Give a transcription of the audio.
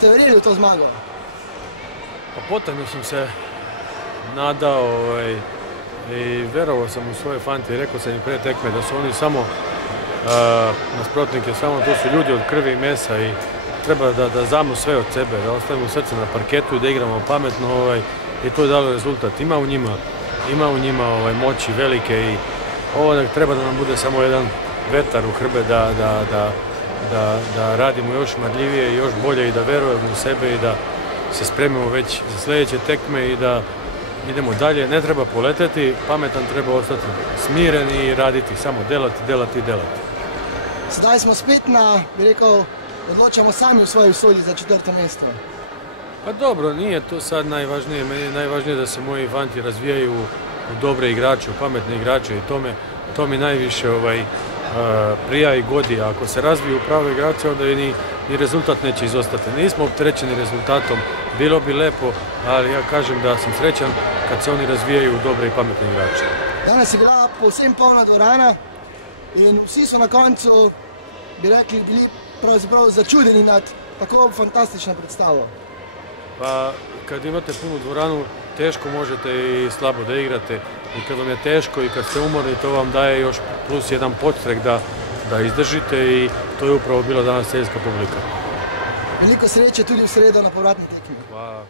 ste verjeli v to zmago? Pa potajno sam se nadao i verovao sam u svoje fante i rekao sam im prije tekme da su oni samo nasprotnike, samo to su ljudi od krvi i mesa i treba da damo sve od sebe, da ostavimo srce na parketu i da igramo pametno i to je dalo rezultat. Ima u njima moći velike i ovo treba da nam bude samo jedan vetar u hrbe da radimo još marljivije i još bolje i da verujemo u sebe i da se spremimo već za sljedeće tekme i da idemo dalje. Ne treba poleteti, pametan treba ostati smiren i raditi, samo delati. Sedaj smo spet odločamo sami u svojoj usodi za 4. mjesto. Pa dobro, nije to sad najvažnije. Meni je najvažnije da se moji fanti razvijaju u dobre igrače, u pametne igrače i to mi najviše prija i godi. Ako se razviju u prave igrače, onda ni rezultat neće izostati. Nismo opterećeni rezultatom, bilo bi lepo, ali ja kažem da sam srećan kad se oni razvijaju u dobre i pametne igrače. Danas je bila povsem polna dvorana in vsi so na koncu, bi rekli, bili pravzaprav začudeni nad tako fantastično predstavo. Pa kad imate punu dvoranu, teško možete i slabo da igrate i kad vam je teško i kad ste umorni, to vam daje još plus jedan podstrek da izdržite i to je upravo bila danas serijska publika. Veliko sreće tudi v sredo na povratni tekmi. Hvala.